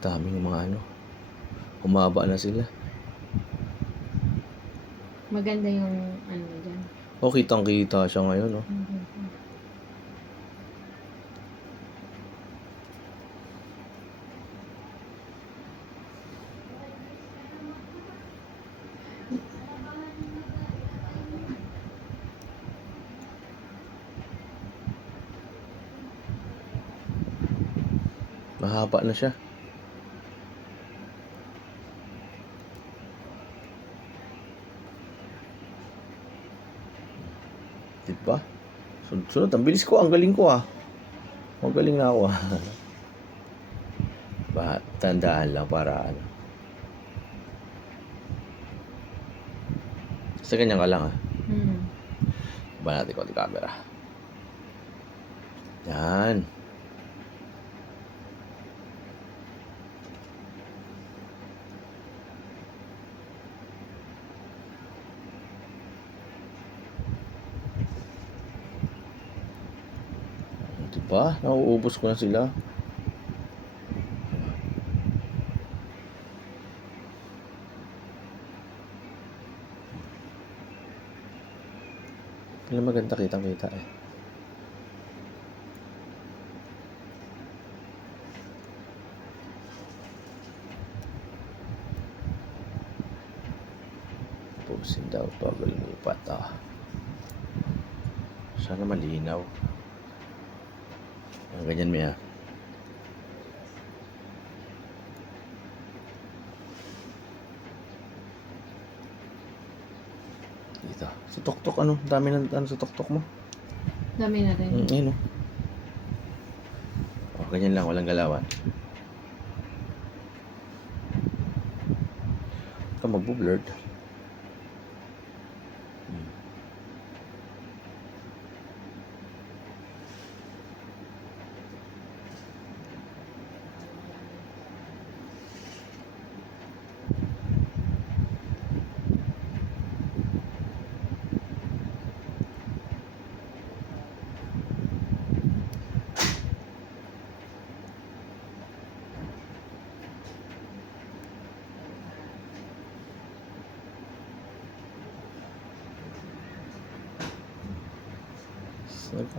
Daming mga ano. Humaba na sila. Maganda yung ano dyan. O, kitang-kita siya ngayon, oh. Mahaba na siya. Diba? Sunod-sunod. Ang bilis ko. Ang galing ko, ah. Magaling na ako, ah. Tandaan lang para ano. Sa ganyan ka lang, ah. Ba natin konti camera. Yan. Diba? Nauubos ko na sila. Wala maganda kitang-kita, eh. Pusin daw. Toggle lipat, ah. Sana malinaw. Ang ganyan, Mia. Dito. Sa tuktok, ano? Dami na ano sa tuktok mo. Dami na rin. Ayun, oh. Oh, ganyan lang. Walang galawan. Ito magbo-blurred.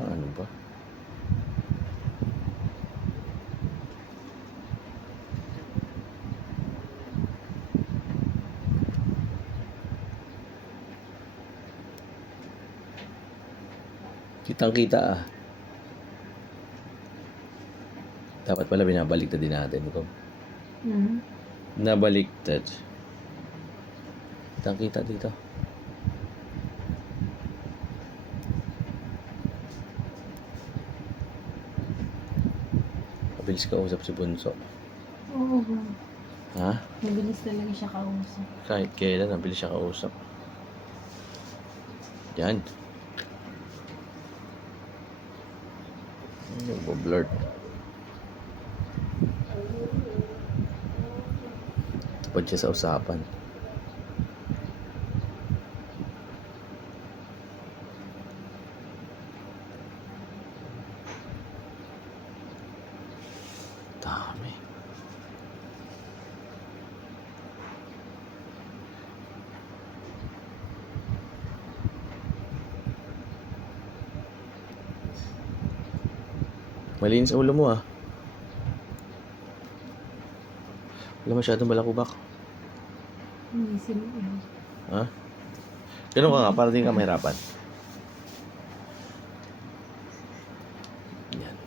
Ano ba? Kitang-kita, ah. Dapat pala binabaliktad din natin ito. Nabaliktad. Kitang-kita dito. Mabilis kausap si Bunso. Oo. Ha? Mabilis talaga siya kausap. Kahit kailan, mabilis siya kausap. Yan. Nagbo-blurred. Tupad siya sa usapan. Dami. Malinis ang ulo mo, ah. Wala masyadong balakubak. Ha? Ganun ka nga, para din ka mahirapan. Yan.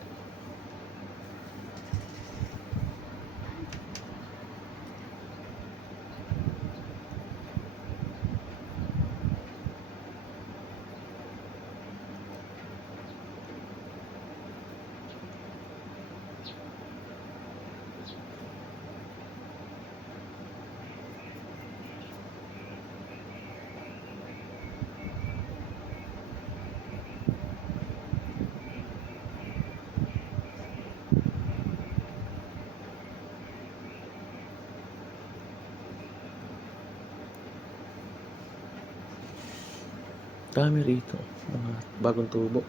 Dami rito. Mga bagong tubo.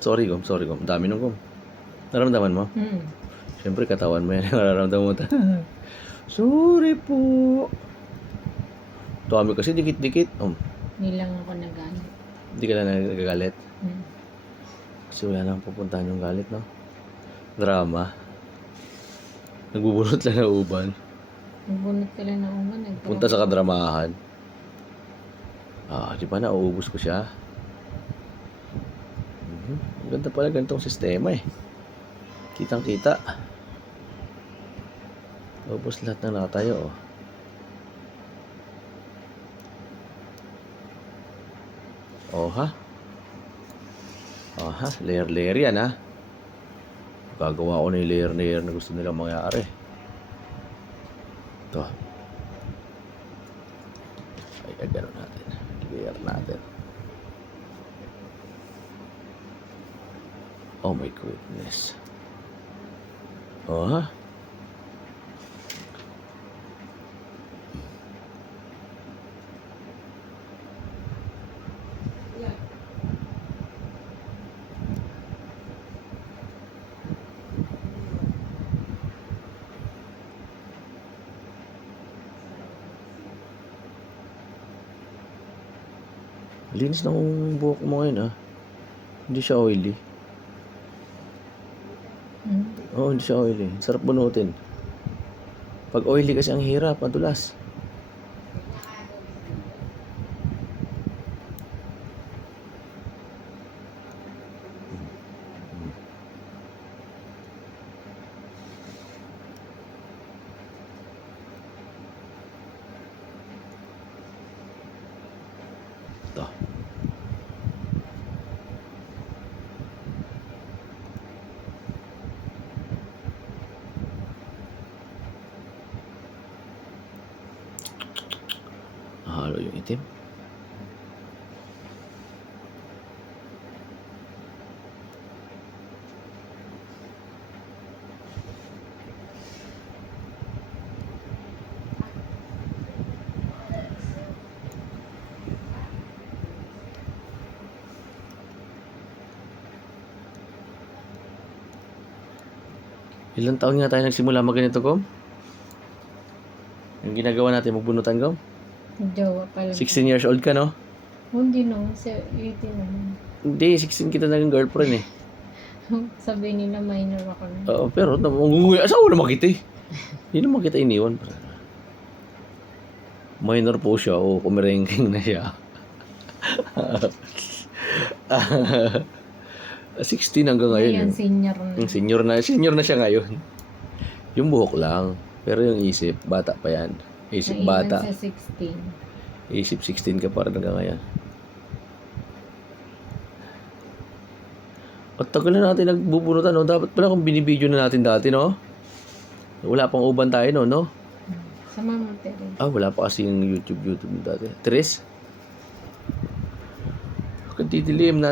Sorry, Gom. Sorry, Gom. Dami nung, Gom. Naramdaman mo? Siyempre, katawan mo yan. Nararamdaman mo. Sorry po. Dami kasi dikit-dikit. Hindi lang ako nagalit. Hindi ka na nagagalit. Hmm. Kasi wala nang pupuntahan yung galit, no? Drama. Nagbubunot lang ng uban. Nagbunot ka lang na uman. Punta sa kadramahan. Di ba nauubos ko siya? Ang ganda pala ganitong sistema eh. Kitang-kita. Ubos lahat na nakatayo, oh. Layer-layer yan, ha? Gagawa ko na yung layer-layer na gusto nilang mangyari. Ito. Ay, gano'n natin. Layer natin. Oh my goodness. Linis ng buhok mo ngayon, Hindi siya oily. Oo, hindi siya oily. Sarap bunutin. Pag oily kasi ang hirap, madulas. Ito. Halo yung itim. Ilang taon nga tayo nagsimula magganito, Gom? Yung ginagawa natin, magbunutan, Gom? Jowa pa lang. 16 years old ka, no? Hindi no. 18 naman. Hindi, 16 kita naging girlfriend, eh. Sabi nila minor ako na. Oo, pero asawa naman kita, eh. Hindi naman kita iniwan. Minor po siya, kumirengking na siya. 16 hanggang ngayon. Ngayon, senior na. Senior na siya ngayon. Yung buhok lang. Pero yung isip, bata pa yan. Isip Naiwan bata. sa 16. Isip 16 ka pa rin hanggang ngayon. At tagal na natin nagbubunutan, no? Dapat pala kung binibideo na natin dati, no? Wala pang uban tayo, no? Sa Mama Teresa. Wala pa kasi yung YouTube dati. Tres? Dilim.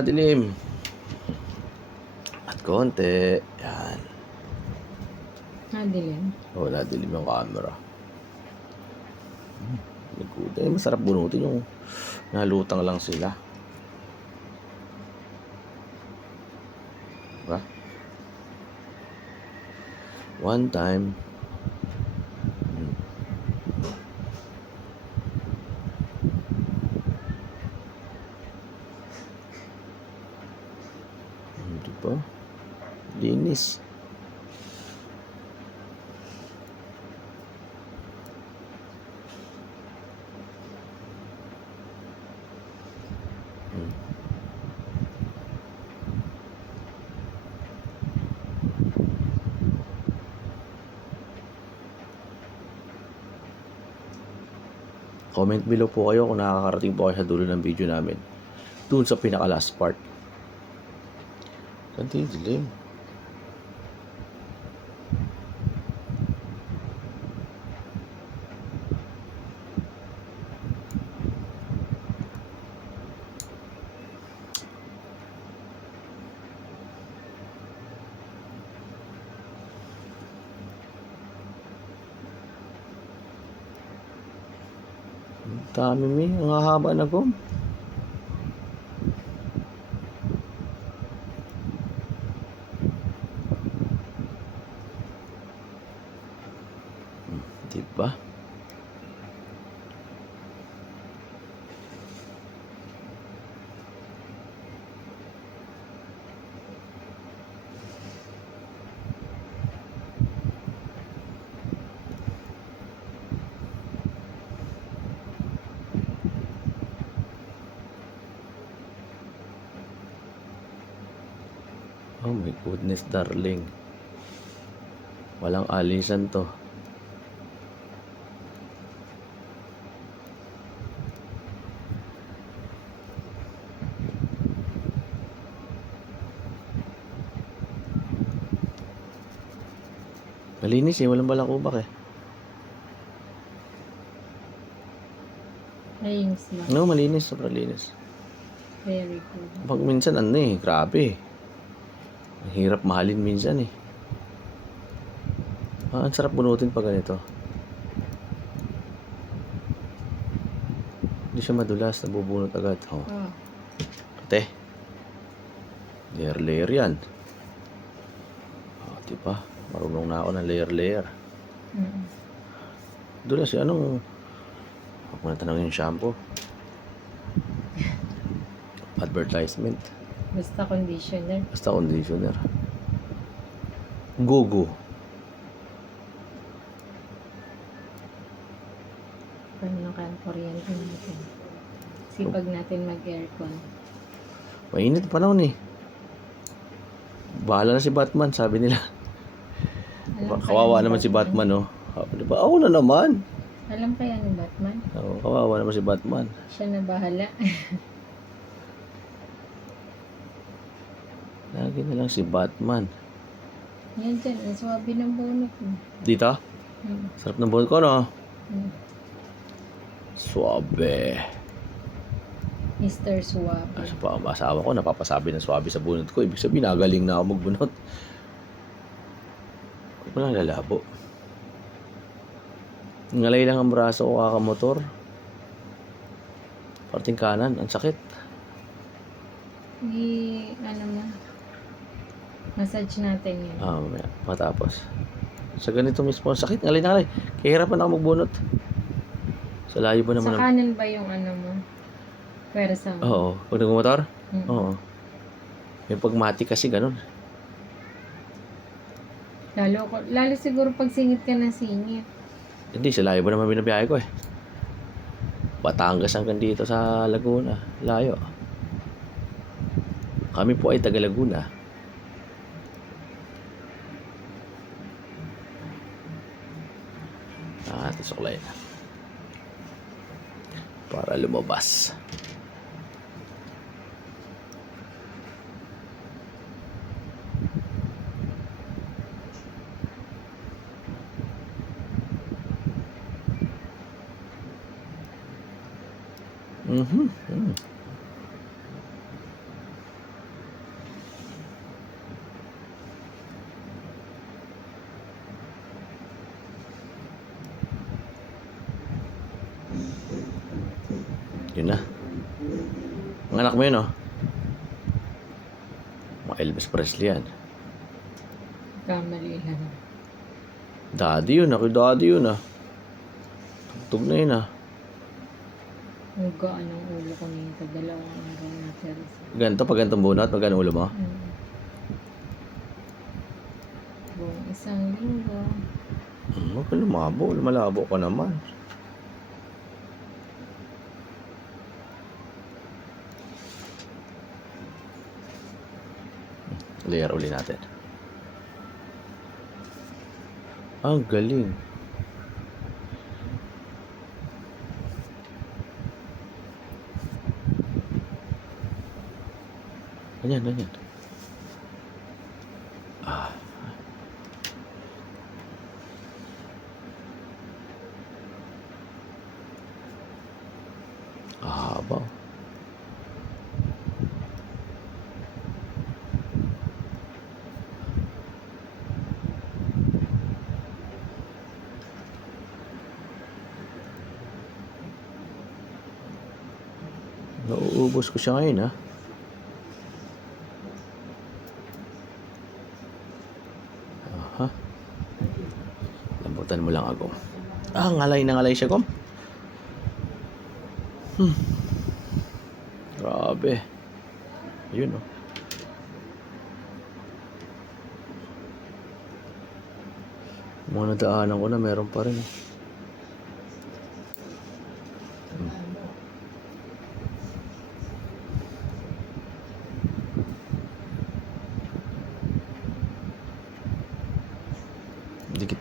At konti. Yan. Dilim. Nadilim yung camera. Masarap bunutin yung nalutang lang sila. Diba? One time. Diba? Linis. Comment below po kayo kung nakakarating po kayo sa dulo ng video namin. Doon sa pinaka last part. Kanti dilim. Dami ang hahaba na, Gom. Oh my goodness, darling. Walang alisan to. Malinis eh, walang balakubak eh. Ayun, smart. No, malinis, sobrang linis. Very good. Pag minsan ano eh, grabe. Ang hirap mahalin minsan eh. Ang sarap bunutin pag ganito. Hindi siya madulas, nabubunot agad. Oh. Oh. Ate. Layer yan. Oh, diba? Marunong na ako ng layer. Mm. Dulas yung anong... Huwag mo na tanongin yung shampoo. Advertisement. Basta conditioner. Basta conditioner. Gogo. Paano ka ang kuryente natin? Sipag natin mag-aircon. Mainit pa panahon eh. Bahala na si Batman, sabi nila. Alam Kawawa kaya ni naman si Batman, oh. Diba? Ako na naman. Alam kaya ni Batman? Oh, kawawa naman si Batman. Siya na bahala. Lagi na lang si Batman. Yan dyan, ang swabe ng bunot mo. Dito? Mm. Sarap ng buhok ko, no? Mm. Suabe. Mr. Suwabe. Sa asawa ko, napapasabi ng suabe sa bunot ko. Ibig sabihin, nagaling na ako magbunot. Huwag mo lang lalabo. Ngalay lang ang braso ko kakamotor. Parting kanan, ang sakit. Ano mo, massage natin yun. Mamaya, matapos. Sa ganito mismo, ang sakit. Ngalay na ngalay. Kahirapan ako magbunot. Sa layo ba naman Sa kanan ba yung ano mo? Pwersa mo? Oo. Pag nagmumotor? Mm. Oo. Yung pagmati kasi ganun. Lalo siguro pag singit ka na singit. Hindi, sa layo ba naman binabiyahe ko eh. Batangas hanggang dito sa Laguna. Layo. Kami po ay taga Laguna. Suklay na. Para lumabas. Mhm. Yun na. Ang anak mo yun, oh. Mga Elvis Presley yan. Kamali lang. Daddy yun, ako daddy yun, ah. Tugtog na yun, ah. Ang gaan ng ulo ko nito. Dalawang araw na Teresa. Ganito, pag ganitong bunot, pag ganong ulo mo. Buong isang linggo. Huwag ka lumabo, lumalabo ka naman. Layer uli natin. Ang galing. Ganyan. Ah. Haba. Nauubos ko siya ngayon, ha? Aha. Lambutan mo lang ako. Ngalay na ngalay siya, Kom. Grabe. Yun, oh. Mga nadaanan ko na, meron pa rin, eh.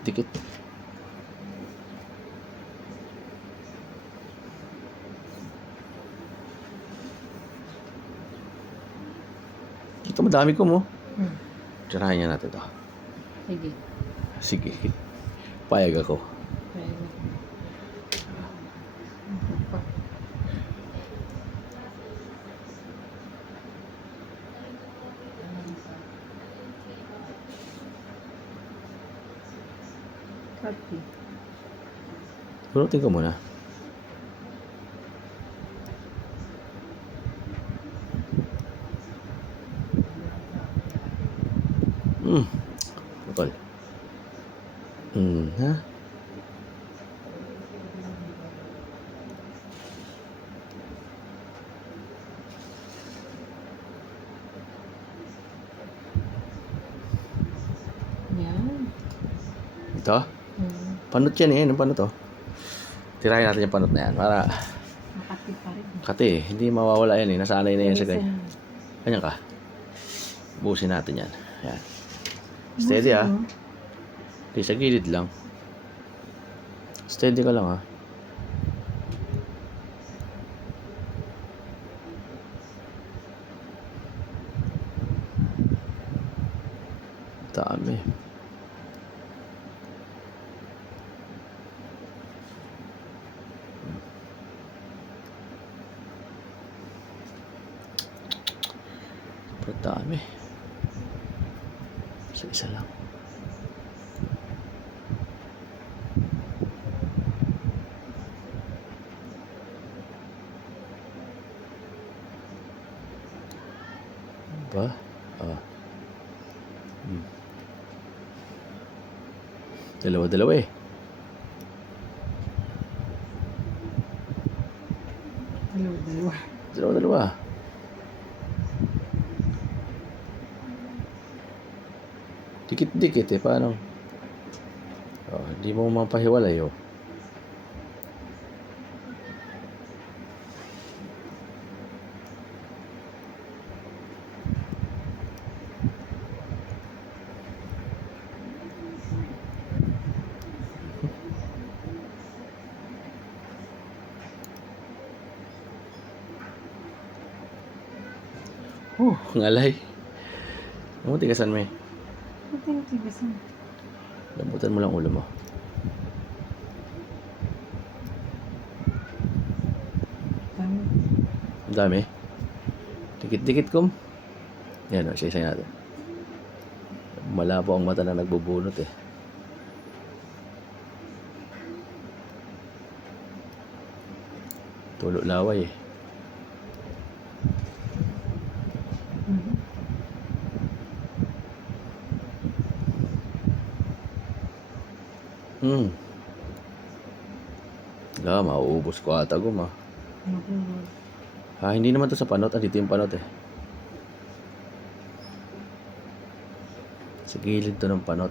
Dikit. Ito madami ko mo. Tirahin niya natin to. Sige. Sige. Payag ako. Pwede. Copy. Punutin ko muna. Putol. Ha? Yan. Ito? Panot yan eh. Anong panot to? Tirahin natin yung panot na yan. Para, Makati pa rin. kati hindi mawawala yan eh. Nasanay na yan sa ganyan. Ganyan ka. Buusin natin yan. Yan. Steady ah. Okay, sa gilid lang. Steady ka lang ah. Dami. Sobrang dami. Isa lang. Ba? Dalawa-dalawa eh. Dalawa. Dalawa-dalawa. Dikit-dikit eh. Paano? Hindi mo mapahiwalay oh. Ngalay. Ano tigasan mo eh? Ba't yung tigasan? Lambutan mo lang ulo mo. Dami. Ang dami. Dikit-dikit kum. Yan o, isa-isa natin. Malabo ang mata na nagbubunot eh. Tulo laway eh. Mauubos ko ata gum ah. Hindi naman to sa panot. Dito yung panot eh. Sa gilid to ng panot.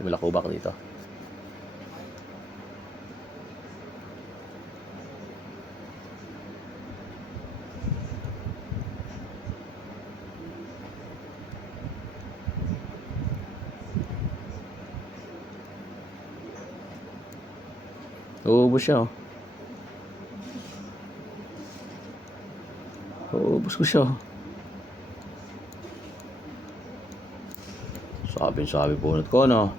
Wala ko bak dito. Uubos siya oh. Uubos ko siya oh. Sabi punot ko no.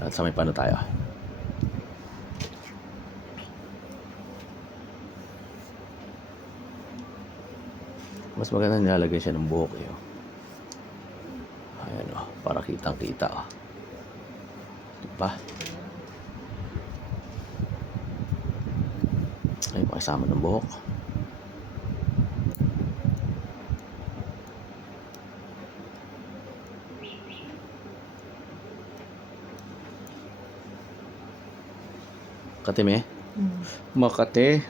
At sa may paano tayo. Mas maganda nilalagay siya ng buhok eh oh. Ayan oh. Para kitang kita oh. Diba? Ay, pakisama ng buhok. Makati me? Makati.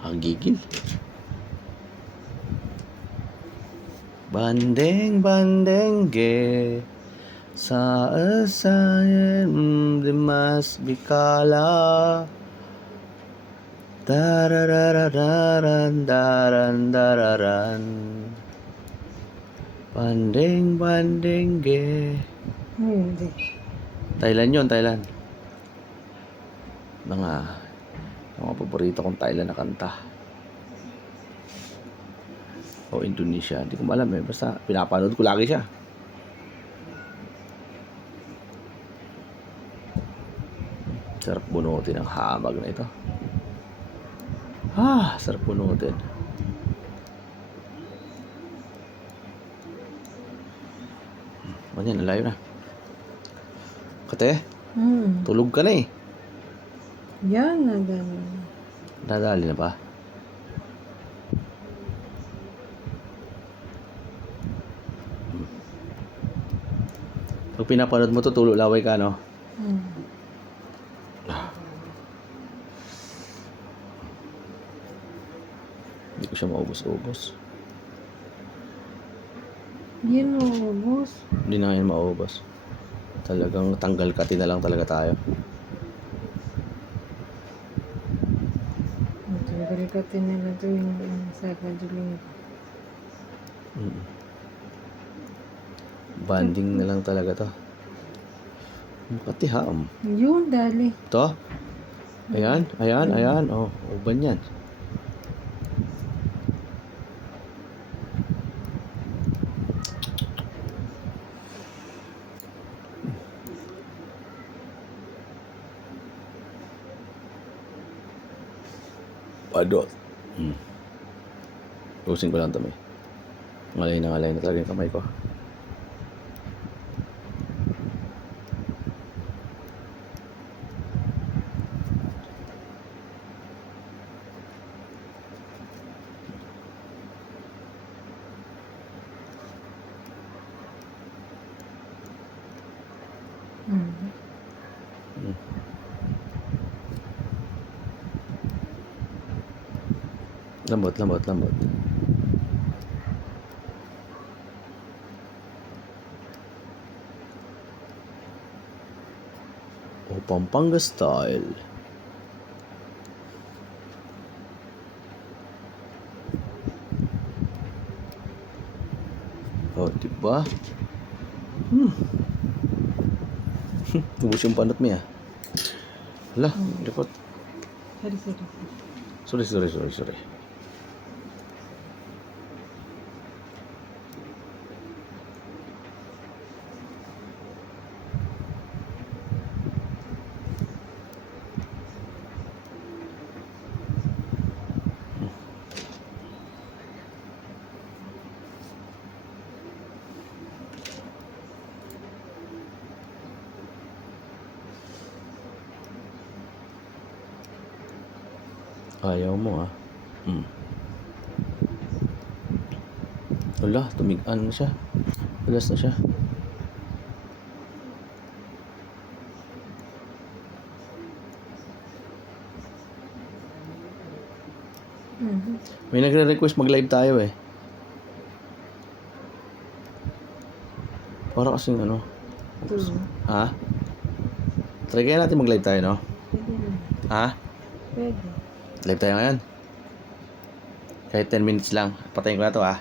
Ang gigil. Bandeng, bandengge. Sa asayan, dimas bikala. Dararararan, daran, dararan. Bandeng, bandengge. Hindi. Thailand yun, Thailand. Mga paborito kong Thailand na kanta. O Indonesia, hindi ko alam eh. Basta pinapanood ko lagi siya. Sarap bunutin ang hamag na ito. Sarap bunutin. Manyan, layo na. Kate, tulog ka na eh. Yan na gano'n. Dadali na ba? Pag pinapanood mo to, tulog laway ka, no? Hindi ko siya maubos-ubos. Yan o, boss. Hindi na ngayon maubos. Talagang tanggal kati na lang talaga tayo. Tanggal ka tinala tuwing sa kaduling. Banding na lang talaga to. Makatiham. Yun, dali. To? Ayan, ayan, ayan. Oh, uban yan. Padot. Usin ko lang ito, may. Ngalay na talaga yung kamay ko. Lambot, lambot, lambot. Oh, Pampanga style. Oh, diba? Tubos yung panot mo, ah. Hala, likot. Sorry. Ayaw mo, ah. Wala, tumigaan na siya. Alas na siya. May nagre-request mag-live tayo eh. Para kasing ano. Ha? Try kaya natin mag-live tayo, no? Pwede na. Ha? Pwede. Live tayo ngayon. Kahit 10 minutes lang. Patayin ko na to, ha?